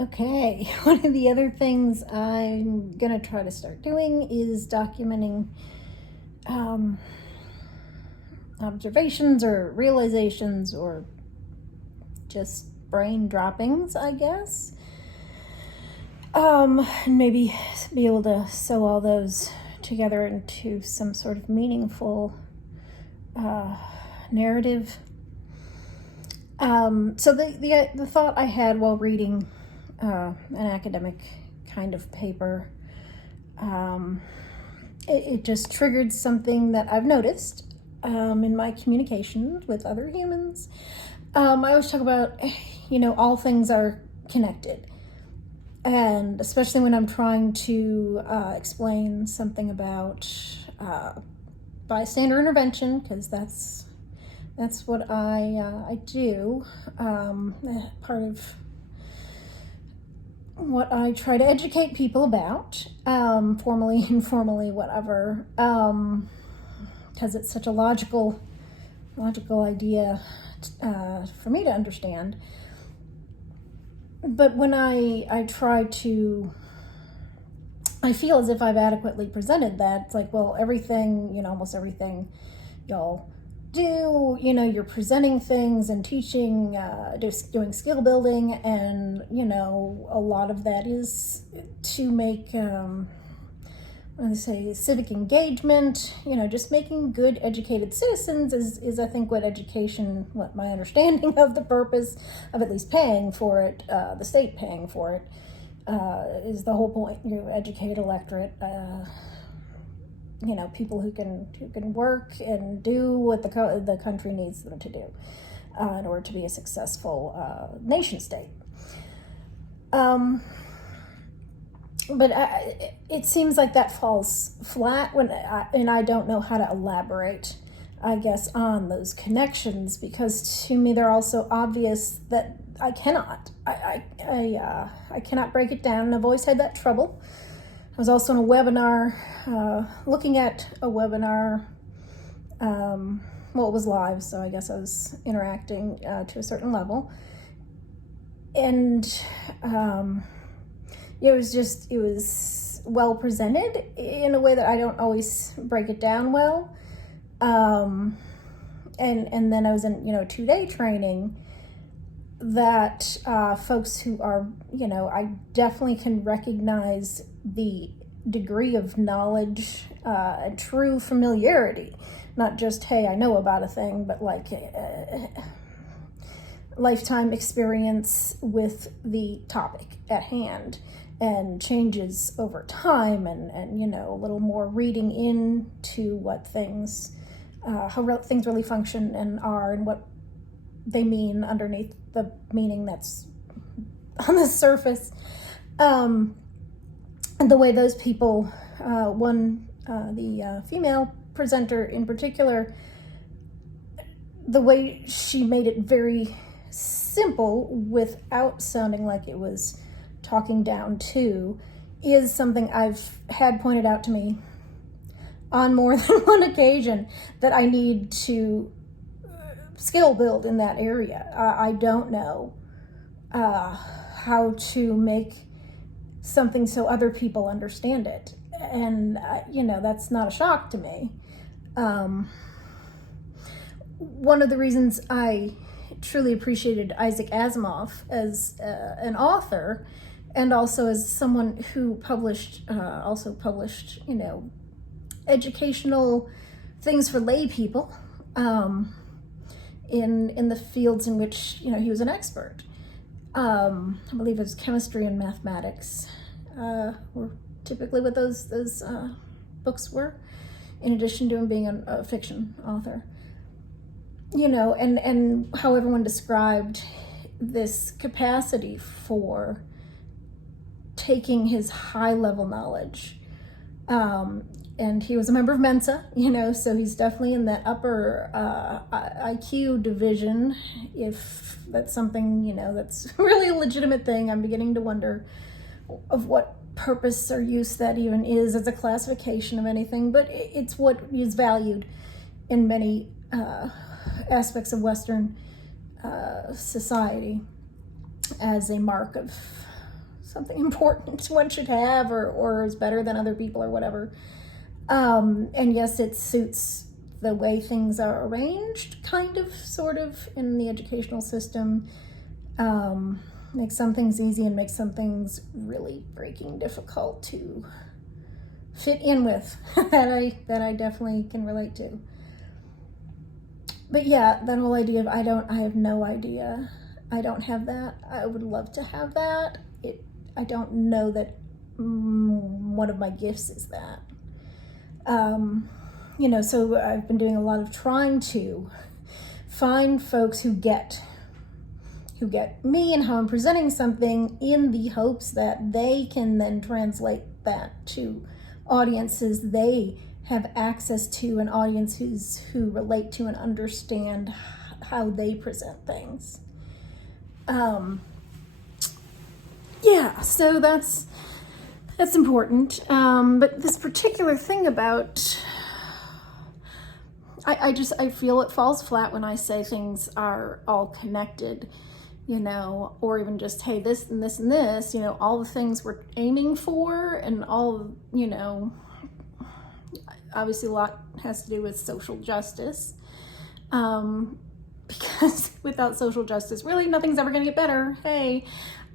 Okay, one of the other things I'm going to try to start doing is documenting observations or realizations or just brain droppings, I guess. And maybe be able to sew all those together into some sort of meaningful narrative. So the thought I had while reading an academic kind of paper, it just triggered something that I've noticed in my communication with other humans. I always talk about, all things are connected. And especially when I'm trying to explain something about bystander intervention, because that's what I do. Part of what I try to educate people about, formally, informally, whatever, because it's such a logical idea for me to understand. But when I try to, I feel as if I've adequately presented that. It's like, well, everything, almost everything y'all do, you're presenting things and teaching, doing skill building, and, a lot of that is to make, civic engagement, just making good educated citizens is I think what my understanding of the purpose of at least paying for it, the state paying for it, is the whole point. You educate electorate, people who can work and do what the country needs them to do in order to be a successful nation state. But it seems like that falls flat and I don't know how to elaborate, I guess, on those connections, because to me they're also obvious that I cannot. I cannot break it down, and I've always had that trouble. I was also in a webinar, looking at a webinar. It was live, so I guess I was interacting to a certain level, and it was well presented in a way that I don't always break it down well. And then I was in, a 2-day training that folks who are, I definitely can recognize the degree of knowledge and true familiarity. Not just, hey, I know about a thing, but like lifetime experience with the topic at hand, and changes over time, and a little more reading into what things, how things really function and are, and what they mean underneath the meaning that's on the surface. And the way those people, the female presenter in particular, the way she made it very simple without sounding like it was talking down to, is something I've had pointed out to me on more than one occasion, that I need to skill build in that area. I don't know how to make something so other people understand it, and that's not a shock to me. One of the reasons I truly appreciated Isaac Asimov as an author, and also as someone who published educational things for lay people, in the fields in which he was an expert. I believe it was chemistry and mathematics were typically what those books were, in addition to him being a fiction author. And how everyone described this capacity for taking his high-level knowledge. And he was a member of Mensa, so he's definitely in that upper IQ division, if that's something, that's really a legitimate thing. I'm beginning to wonder of what purpose or use that even is as a classification of anything, but it's what is valued in many aspects of Western society as a mark of something important one should have, or is better than other people or whatever. And yes, it suits the way things are arranged, kind of, sort of, in the educational system. Makes some things easy and makes some things really freaking difficult to fit in with that I definitely can relate to. But yeah, that whole idea of I have no idea. I don't have that. I would love to have that. I don't know that one of my gifts is that. So I've been doing a lot of trying to find folks who get me and how I'm presenting something, in the hopes that they can then translate that to audiences they have access to, and audiences who relate to and understand how they present things. So that's important. But this particular thing about, I feel it falls flat when I say things are all connected, or even just, hey, this and this and this, all the things we're aiming for, and all, obviously a lot has to do with social justice, because without social justice, really nothing's ever going to get better. Hey,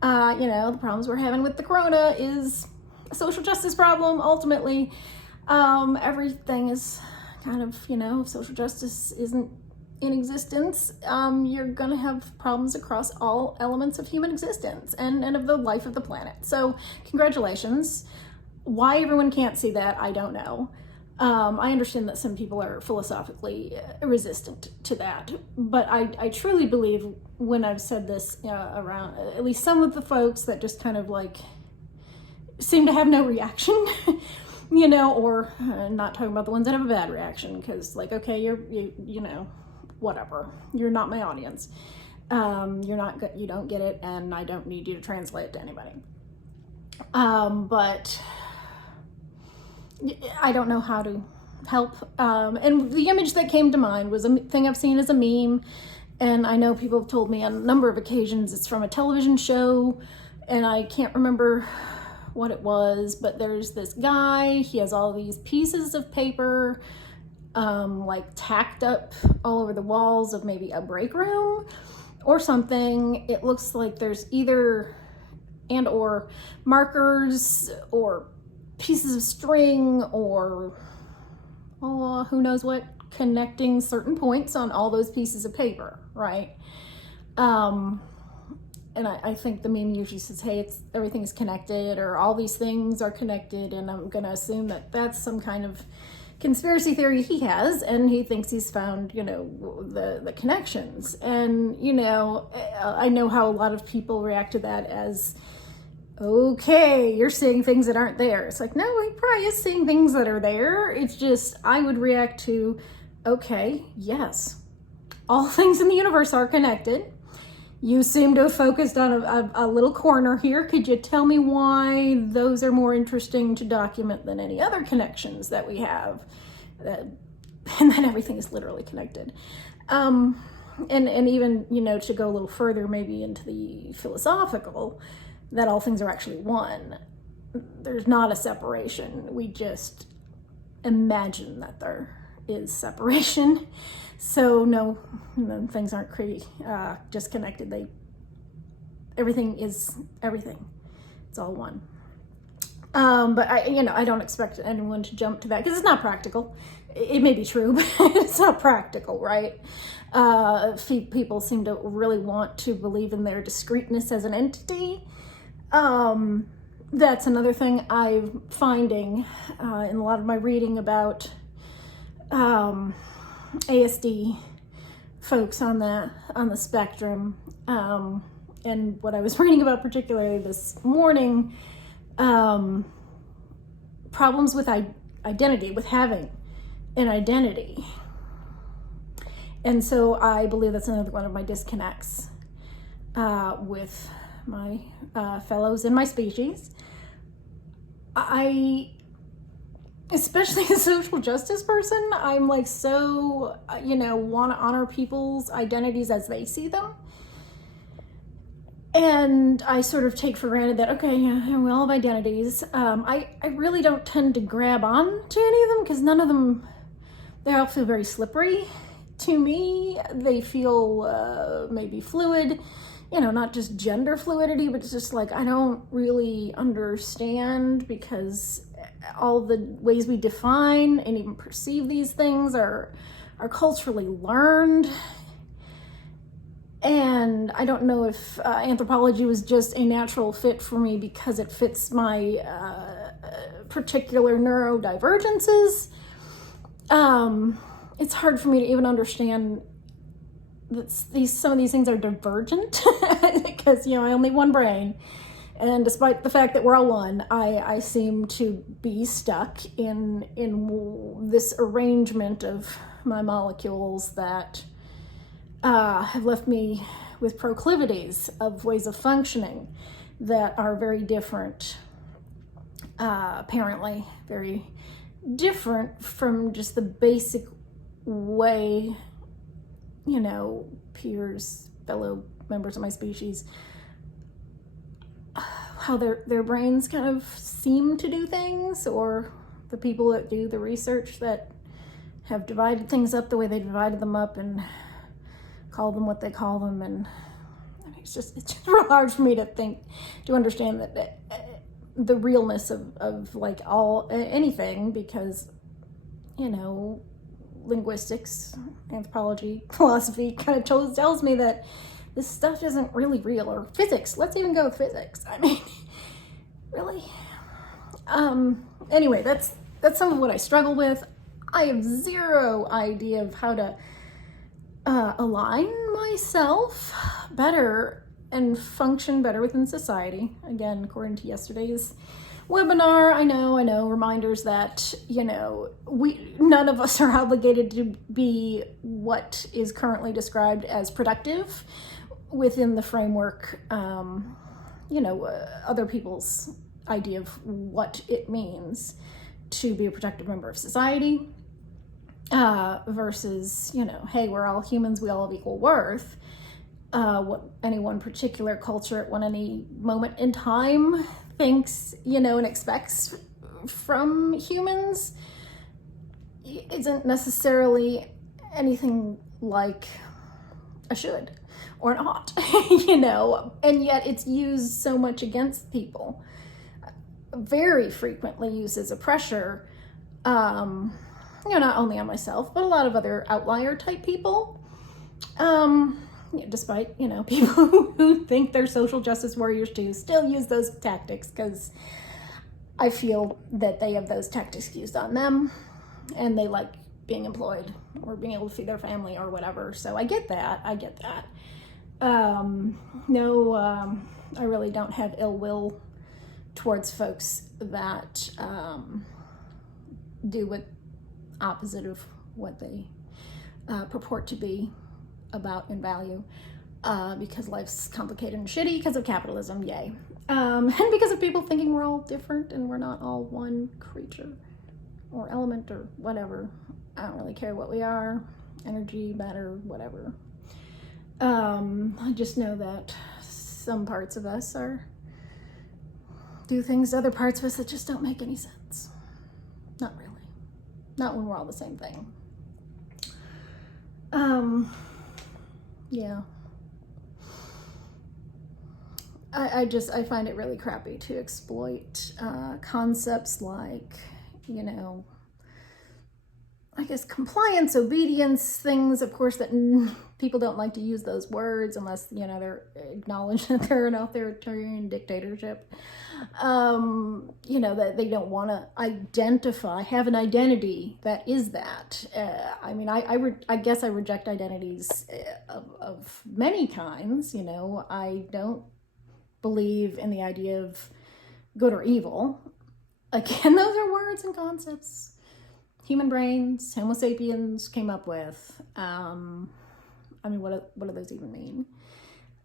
the problems we're having with the corona is a social justice problem, ultimately. Everything is kind of, if social justice isn't in existence, you're going to have problems across all elements of human existence and of the life of the planet. So congratulations. Why everyone can't see that, I don't know. I understand that some people are philosophically resistant to that, but I truly believe, when I've said this around at least some of the folks that just kind of like seem to have no reaction, or not talking about the ones that have a bad reaction, because like, okay, you whatever, you're not my audience, you don't get it, and I don't need you to translate it to anybody. But I don't know how to help. And the image that came to mind was a thing I've seen as a meme, and I know people have told me on a number of occasions it's from a television show, and I can't remember what it was, but there's this guy, he has all these pieces of paper like tacked up all over the walls of maybe a break room or something. It looks like there's either or markers or pieces of string or who knows what, connecting certain points on all those pieces of paper, right? And I think the meme usually says, hey, everything's connected, or all these things are connected, and I'm gonna assume that that's some kind of conspiracy theory he has, and he thinks he's found, the connections. And, I know how a lot of people react to that as, okay, you're seeing things that aren't there. It's like, no, he probably is seeing things that are there. It's just, I would react to, okay, yes, all things in the universe are connected. You seem to have focused on a little corner here. Could you tell me why those are more interesting to document than any other connections that we have? And then everything is literally connected. And even, to go a little further, maybe into the philosophical, that all things are actually one. There's not a separation. We just imagine that there is separation. So no, things aren't just connected. Everything is everything. It's all one. But I don't expect anyone to jump to that, because it's not practical. It may be true, but it's not practical, right? People seem to really want to believe in their discreteness as an entity. That's another thing I'm finding in a lot of my reading about ASD folks on the spectrum, and what I was reading about particularly this morning, problems with identity, with having an identity. And so I believe that's another one of my disconnects with my fellows in my species. Especially a social justice person, I'm like so, want to honor people's identities as they see them. And I sort of take for granted that, okay, yeah, we all have identities. I really don't tend to grab on to any of them because none of them, they all feel very slippery to me. They feel maybe fluid, not just gender fluidity, but it's just like, I don't really understand because all the ways we define and even perceive these things are culturally learned. And I don't know if anthropology was just a natural fit for me because it fits my particular neurodivergences. It's hard for me to even understand that some of these things are divergent because, I only have one brain. And despite the fact that we're all one, I seem to be stuck in this arrangement of my molecules that have left me with proclivities of ways of functioning that are very different, apparently very different from just the basic way, peers, fellow members of my species, how their brains kind of seem to do things, or the people that do the research that have divided things up the way they divided them up and call them what they call them. And it's just real hard for me to understand that the realness of like anything, because linguistics, anthropology, philosophy kind of tells me that this stuff isn't really real. Or physics, let's even go with physics. I mean, really. Anyway, that's some of what I struggle with. I have zero idea of how to align myself better and function better within society. Again, according to yesterday's webinar, I know, reminders that, none of us are obligated to be what is currently described as productive within the framework, other people's idea of what it means to be a productive member of society. Versus, hey, we're all humans, we all have equal worth. What any one particular culture at any moment in time thinks, and expects from humans isn't necessarily anything like a should or an ought, and yet it's used so much against people, very frequently used as a pressure, not only on myself, but a lot of other outlier type people. Despite, people who think they're social justice warriors too, still use those tactics because I feel that they have those tactics used on them and they like being employed or being able to feed their family or whatever. So I get that. I really don't have ill will towards folks that do what opposite of what they purport to be about and value, because life's complicated and shitty because of capitalism, yay. And because of people thinking we're all different and we're not all one creature or element or whatever. I don't really care what we are, energy, matter, whatever. I just know that some parts of us do things to other parts of us that just don't make any sense. Not really. Not when we're all the same thing. Yeah. I find it really crappy to exploit concepts like, I guess compliance, obedience, things, of course, that people don't like to use those words unless, they're acknowledged that they're an authoritarian dictatorship. That they don't want to have an identity that is that. I guess I reject identities of many kinds. I don't believe in the idea of good or evil. Again, those are words and concepts human brains, Homo sapiens came up with. What do those even mean?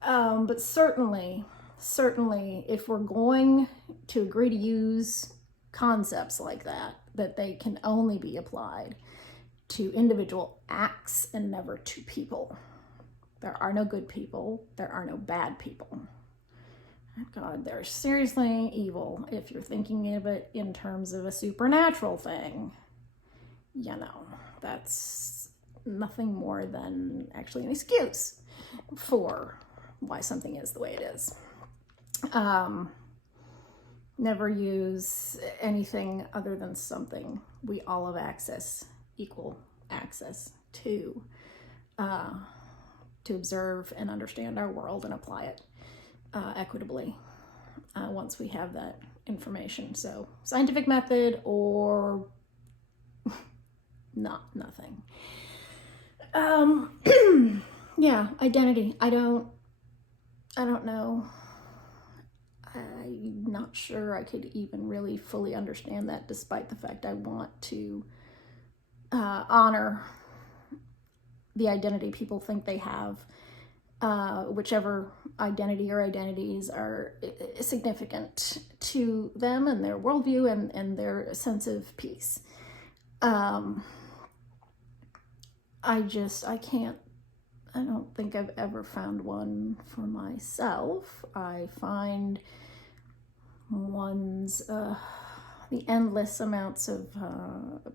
But certainly, if we're going to agree to use concepts like that they can only be applied to individual acts and never to people. There are no good people. There are no bad people. God, they're seriously evil if you're thinking of it in terms of a supernatural thing. You know, that's nothing more than actually an excuse for why something is the way it is. Never use anything other than something we all have access, equal access to observe and understand our world and apply it equitably once we have that information. So scientific method or nothing. Yeah, identity. I don't know. I'm not sure I could even really fully understand that, despite the fact I want to honor the identity people think they have, whichever identity or identities are significant to them and their worldview and their sense of peace. I don't think I've ever found one for myself. I find one's the endless amounts of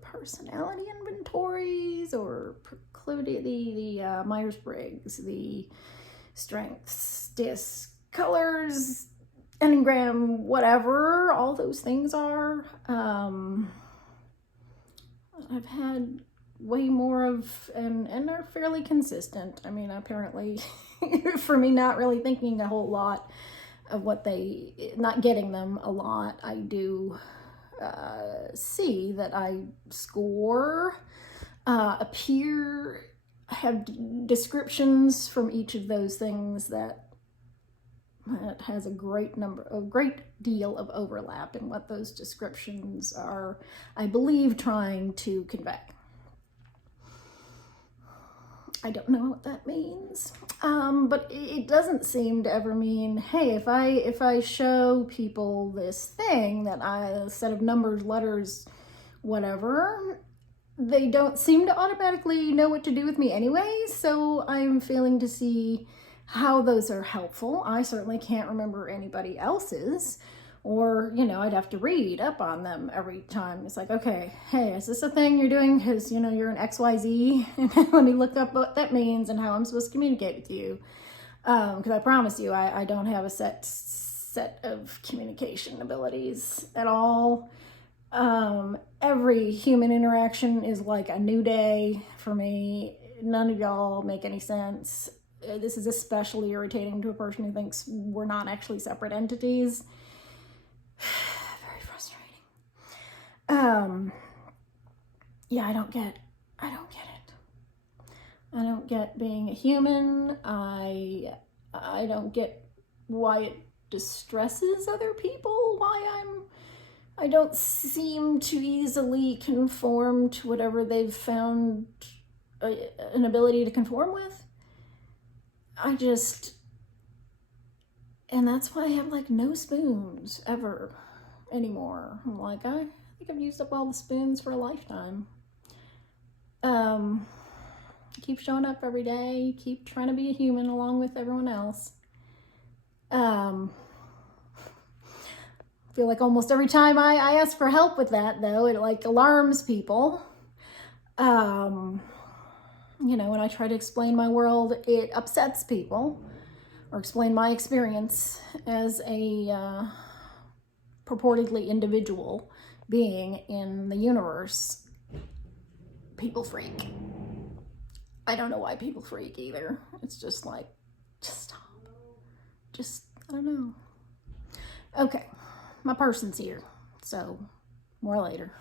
personality inventories or proclivity, the Myers-Briggs, the strengths, disc, colors, Enneagram, whatever all those things are. I've had way more of, and are fairly consistent. I mean, apparently for me, not really thinking a whole lot of what not getting them a lot, I do see that I score, have descriptions from each of those things that has a great deal of overlap in what those descriptions are, I believe, trying to convey. I don't know what that means, but it doesn't seem to ever mean, hey, if I show people this thing that a set of numbers, letters, whatever, they don't seem to automatically know what to do with me anyway. So I'm failing to see how those are helpful. I certainly can't remember anybody else's. Or, I'd have to read up on them every time. It's like, okay, hey, is this a thing you're doing? Because, you're an XYZ. And let me look up what that means and how I'm supposed to communicate with you. Because I promise you, I don't have a set of communication abilities at all. Every human interaction is like a new day for me. None of y'all make any sense. This is especially irritating to a person who thinks we're not actually separate entities. Very frustrating. Yeah, I don't get it. I don't get being a human. I don't get why it distresses other people, I don't seem to easily conform to whatever they've found an ability to conform with. And that's why I have no spoons ever anymore. I'm like, I think I've used up all the spoons for a lifetime. Keep showing up every day, keep trying to be a human along with everyone else. Feel like almost every time I ask for help with that, though, it alarms people. When I try to explain my world, it upsets people. Or explain my experience as a purportedly individual being in the universe. People freak. I don't know why people freak either. It's just just stop. I don't know. Okay, my person's here, so more later.